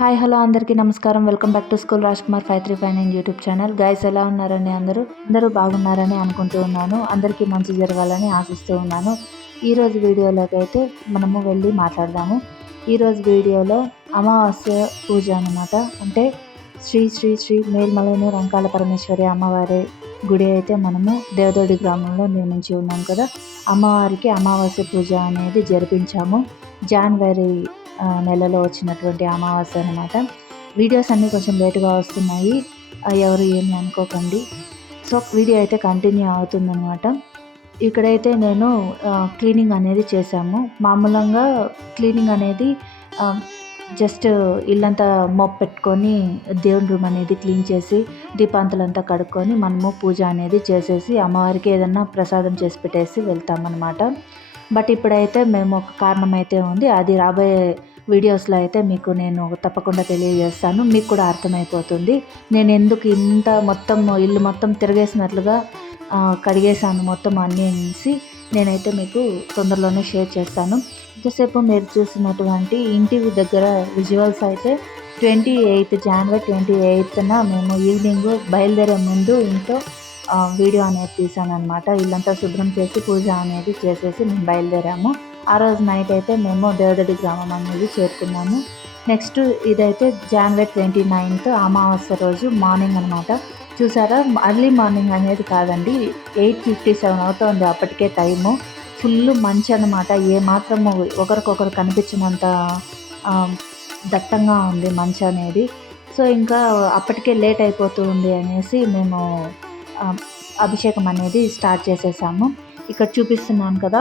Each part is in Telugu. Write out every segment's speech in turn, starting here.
హాయ్ హలో అందరికీ నమస్కారం. Welcome back to school Raj Kumar 5359 YouTube channel. Guys ఎలా ఉన్నారని అందరూ బాగున్నారని అనుకుంటూ ఉన్నాను. అందరికీ మంచి జరగాలని ఆశిస్తూ ఉన్నాను. ఈరోజు వీడియోలోకి అయితే మనము వెళ్ళి మాట్లాడదాము. ఈరోజు వీడియోలో అమావాస్య పూజ అనమాట. అంటే శ్రీ శ్రీ శ్రీ మేల్మలైన రంకాల పరమేశ్వరి అమ్మవారి గుడి అయితే మనము దేవదోడి గ్రామంలో నిర్మించి ఉన్నాం కదా. అమ్మవారికి అమావాస్య పూజ అనేది జరిపించాము. జనవరి నెలలో వచ్చినటువంటి అమావాస్య అనమాట. వీడియోస్ అన్నీ కొంచెం లేటుగా వస్తున్నాయి, ఎవరు ఏమి అనుకోకండి. సో వీడియో అయితే కంటిన్యూ అవుతుందన్నమాట. ఇక్కడైతే నేను క్లీనింగ్ అనేది చేశాము. మామూలుగా క్లీనింగ్ అనేది జస్ట్ ఇల్లంతా మోప్ పెట్టుకొని దేవుని రూమ్ అనేది క్లీన్ చేసి దీపాంతులంతా కడుక్కొని మనము పూజ అనేది చేసేసి అమ్మవారికి ఏదన్నా ప్రసాదం చేసి పెట్టేసి వెళ్తామన్నమాట. బట్ ఇప్పుడైతే మేము ఒక కారణం అయితే ఉంది, అది రాబోయే వీడియోస్లో అయితే మీకు నేను తప్పకుండా తెలియజేస్తాను. మీకు కూడా అర్థమైపోతుంది నేను ఎందుకు ఇంత మొత్తం ఇల్లు మొత్తం తిరిగేసినట్లుగా కడిగేసాను మొత్తం అన్నీ అనేసి నేనైతే మీకు తొందరలోనే షేర్ చేస్తాను. ఇంతసేపు మీరు చూసినటువంటి ఇంటి దగ్గర విజువల్స్ అయితే 28 జనవరి 28న మేము ఈవినింగ్ బయలుదేరే ముందు ఇంట్లో వీడియో అనేది తీసాను అనమాట. ఇల్లంతా శుభ్రం చేసి పూజ అనేది చేసేసి మేము బయలుదేరాము. ఆ రోజు నైట్ అయితే మేము దేవదడి గ్రామం అనేది చేరుకున్నాము. నెక్స్ట్ ఇదైతే జనవరి 29th అమావాస్య రోజు మార్నింగ్ అనమాట. చూసారా, అర్లీ మార్నింగ్ అనేది కాదండి, 8:57 అవుతుంది అప్పటికే టైము. ఫుల్ మంచి అనమాట. ఏమాత్రము ఒకరికొకరు కనిపించినంత దట్టంగా ఉంది మంచు అనేది. సో ఇంకా అప్పటికే లేట్ అయిపోతుంది అనేసి మేము అభిషేకం అనేది స్టార్ట్ చేసేసాము. ఇక్కడ చూపిస్తున్నాను కదా,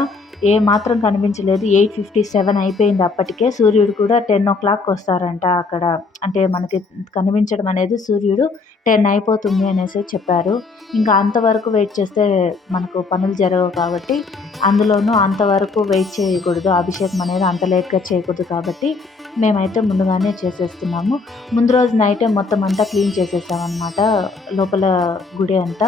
ఏ మాత్రం కనిపించలేదు. 8:57 అయిపోయింది అప్పటికే. సూర్యుడు కూడా 10 o'clock వస్తారంట అక్కడ. అంటే మనకి కనిపించడం అనేది సూర్యుడు 10 అయిపోతుంది అనేసి చెప్పారు. ఇంకా అంతవరకు వెయిట్ చేస్తే మనకు పనులు జరగవు కాబట్టి, అందులోనూ అంతవరకు వెయిట్ చేయకూడదు, అభిషేకం అనేది అంత లేట్గా చేయకూడదు కాబట్టి మేమైతే ముందుగానే చేసేస్తున్నాము. ముందు రోజు నైటే మొత్తం అంతా క్లీన్ చేసేసామన్నమాట, లోపల గుడి అంతా.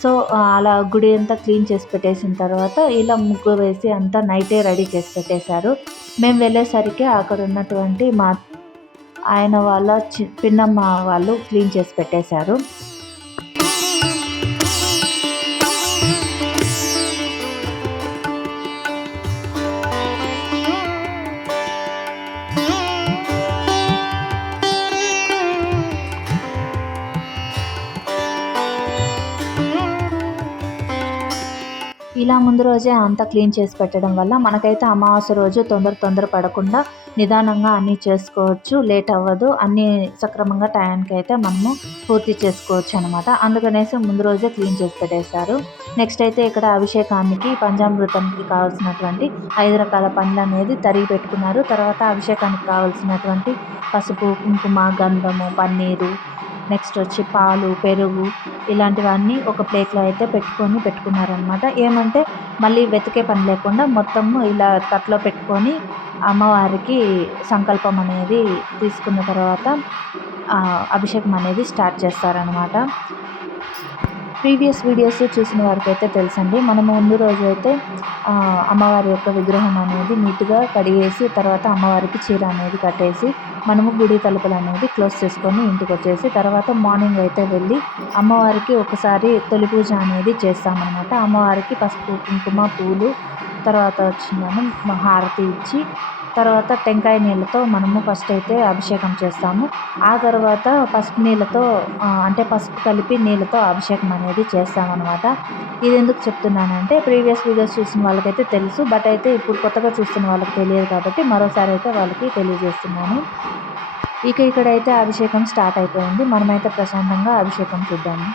సో అలా గుడి అంతా క్లీన్ చేసి పెట్టేసిన తర్వాత ఇలా ముగ్గు వేసి అంతా నైటే రెడీ చేసి పెట్టేశారు. మేము వెళ్ళేసరికి అక్కడ ఉన్నటువంటి మా ఆయన వాళ్ళ పిన్నమ్మ వాళ్ళు క్లీన్ చేసి పెట్టేశారు. ఇలా ముందు రోజే అంతా క్లీన్ చేసి పెట్టడం వల్ల మనకైతే అమావాస్య రోజు తొందర పడకుండా నిదానంగా అన్నీ చేసుకోవచ్చు, లేట్ అవ్వదు, అన్నీ సక్రమంగా టైంకి అయితే మనము పూర్తి చేసుకోవచ్చు అనమాట. అందుకనేసి ముందు రోజే క్లీన్ చేసి పెట్టేశారు. నెక్స్ట్ అయితే ఇక్కడ అభిషేకానికి పంచామృతానికి కావాల్సినటువంటి 5 రకాల పండ్లు అనేది తరిగి పెట్టుకున్నారు. తర్వాత అభిషేకానికి కావాల్సినటువంటి పసుపు, కుంకుమ, గంధము, పన్నీరు, నెక్స్ట్ వచ్చి పాలు, పెరుగు ఇలాంటివన్నీ ఒక ప్లేట్లో అయితే పెట్టుకున్నారనమాట. ఏమంటే మళ్ళీ వెతికే పని లేకుండా మొత్తము ఇలా తట్లో పెట్టుకొని అమ్మవారికి సంకల్పం అనేది తీసుకున్న తర్వాత అభిషేకం అనేది స్టార్ట్ చేస్తారనమాట. ప్రీవియస్ వీడియోస్ చూసిన వారికి అయితే తెలుసండి, మనము ముందు రోజు అయితే అమ్మవారి యొక్క విగ్రహం అనేది నీట్గా కడిగేసి తర్వాత అమ్మవారికి చీర అనేది కట్టేసి మనము గుడి తలుపులు అనేది క్లోజ్ చేసుకొని ఇంటికి వచ్చేసి తర్వాత మార్నింగ్ అయితే వెళ్ళి అమ్మవారికి ఒకసారి తొలి పూజ అనేది చేస్తామన్నమాట. అమ్మవారికి పసుపు, కుంకుమ, పూలు, తర్వాత వచ్చిందని హారతి ఇచ్చి తర్వాత టెంకాయ నీళ్ళతో మనము ఫస్ట్ అయితే అభిషేకం చేస్తాము. ఆ తర్వాత పసుపు నీళ్ళతో అంటే పసుపు కలిపి నీళ్ళతో అభిషేకం అనేది చేస్తామన్నమాట. ఇది ఎందుకు చెప్తున్నానంటే ప్రీవియస్ వీడియోస్ చూసిన వాళ్ళకైతే తెలుసు, బట్ అయితే ఇప్పుడు కొత్తగా చూస్తున్న వాళ్ళకి తెలియదు కాబట్టి మరోసారి అయితే వాళ్ళకి తెలియజేస్తున్నాను. ఇక్కడైతే అభిషేకం స్టార్ట్ అయిపోయింది. మనమైతే ప్రశాంతంగా అభిషేకం చూద్దాము.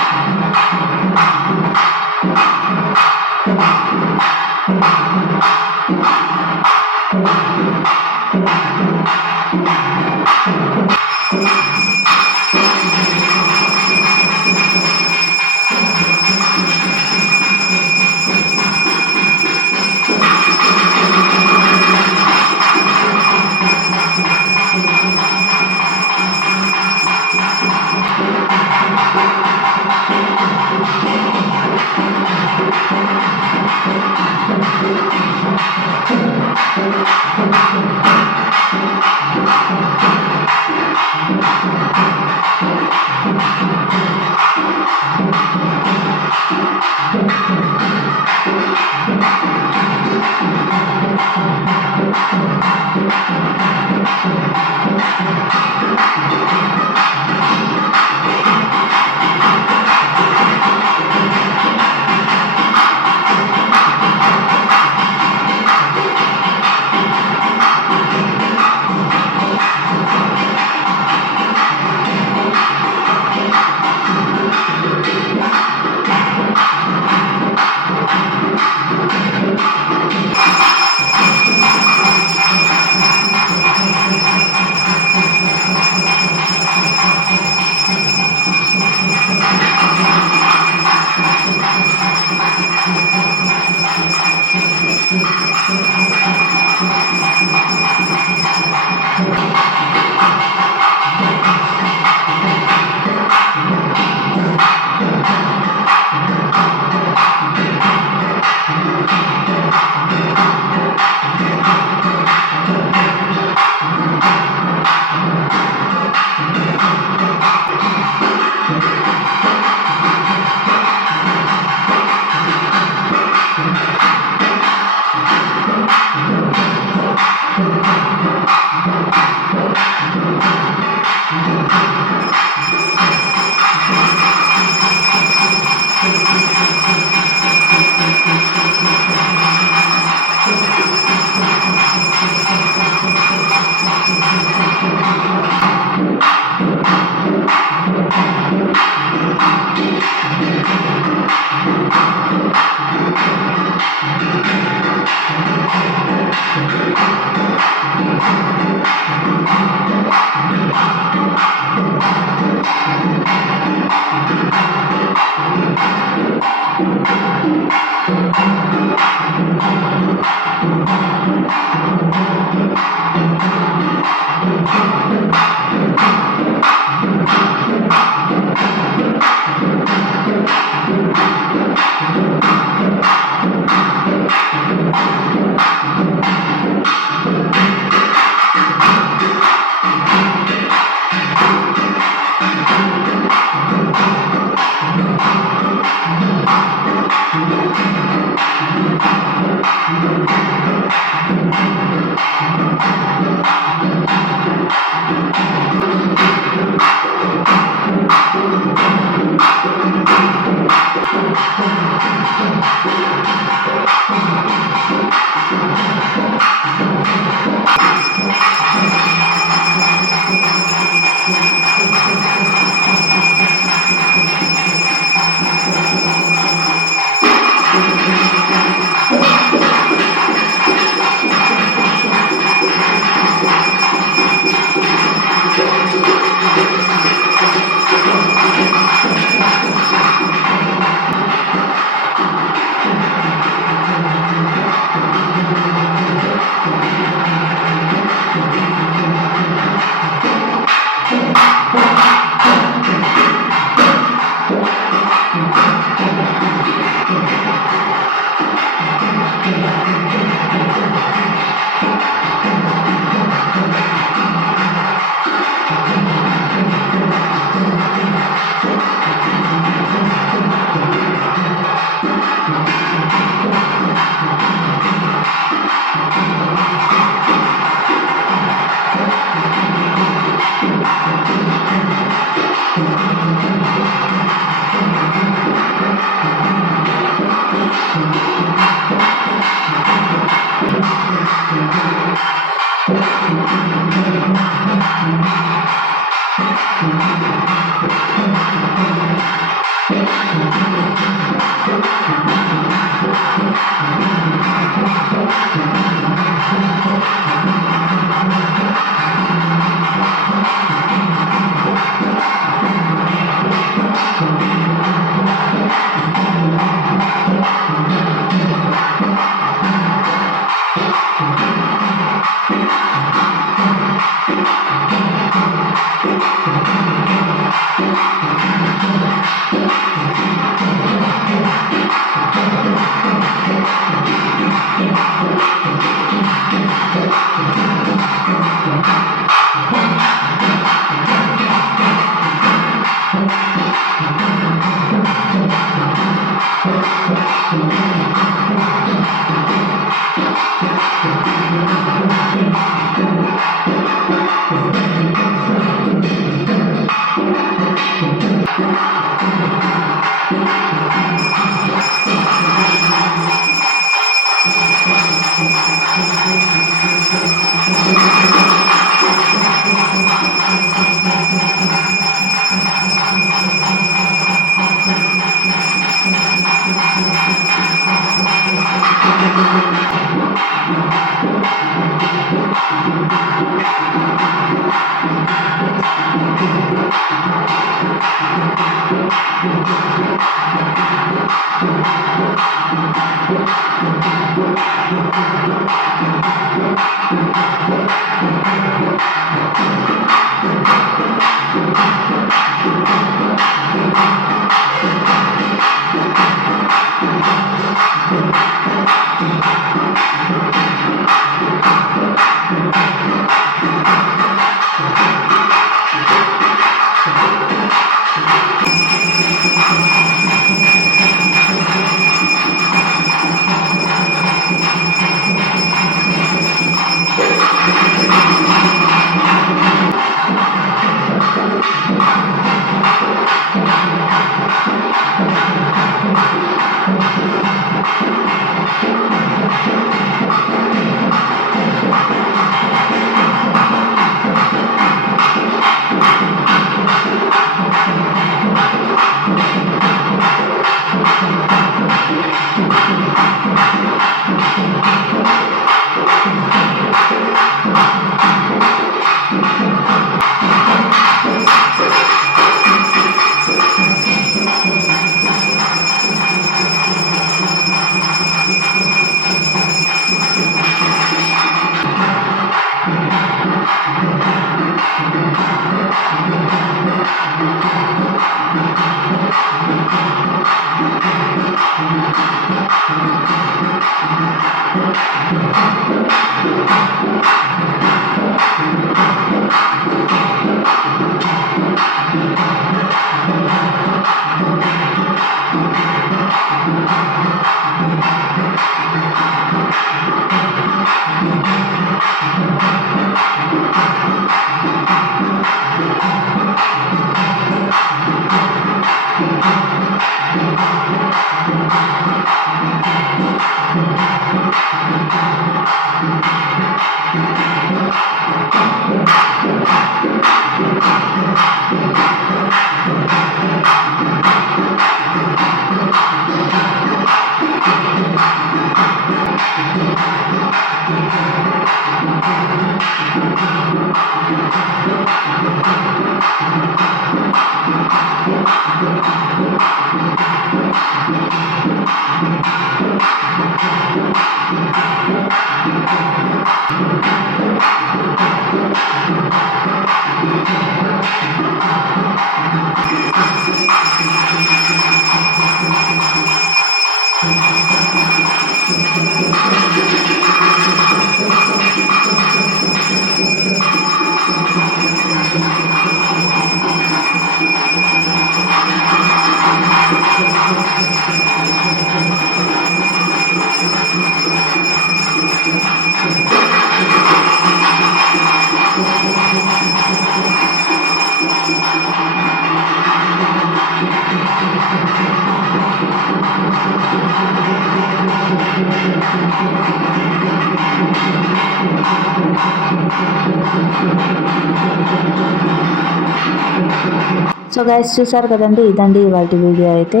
సో గైస్ చూసారు కదండి, ఇదండి వాటి వీడియో అయితే.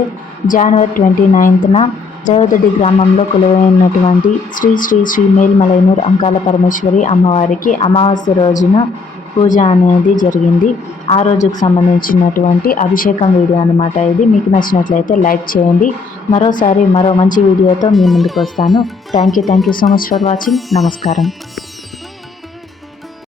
జనవరి 29న దేవదొడ్డి గ్రామంలో కొలువైనటువంటి శ్రీ శ్రీ శ్రీ మేల్మలైనూర్ అంకాల పరమేశ్వరి అమ్మవారికి అమావాస్య రోజున పూజ అనేది జరిగింది. ఆ రోజుకు సంబంధించినటువంటి అభిషేకం వీడియో అనమాట ఇది. మీకు నచ్చినట్లయితే లైక్ చేయండి. మరో మంచి వీడియోతో మీ ముందుకు వస్తాను. Thank you so much for watching. నమస్కారం.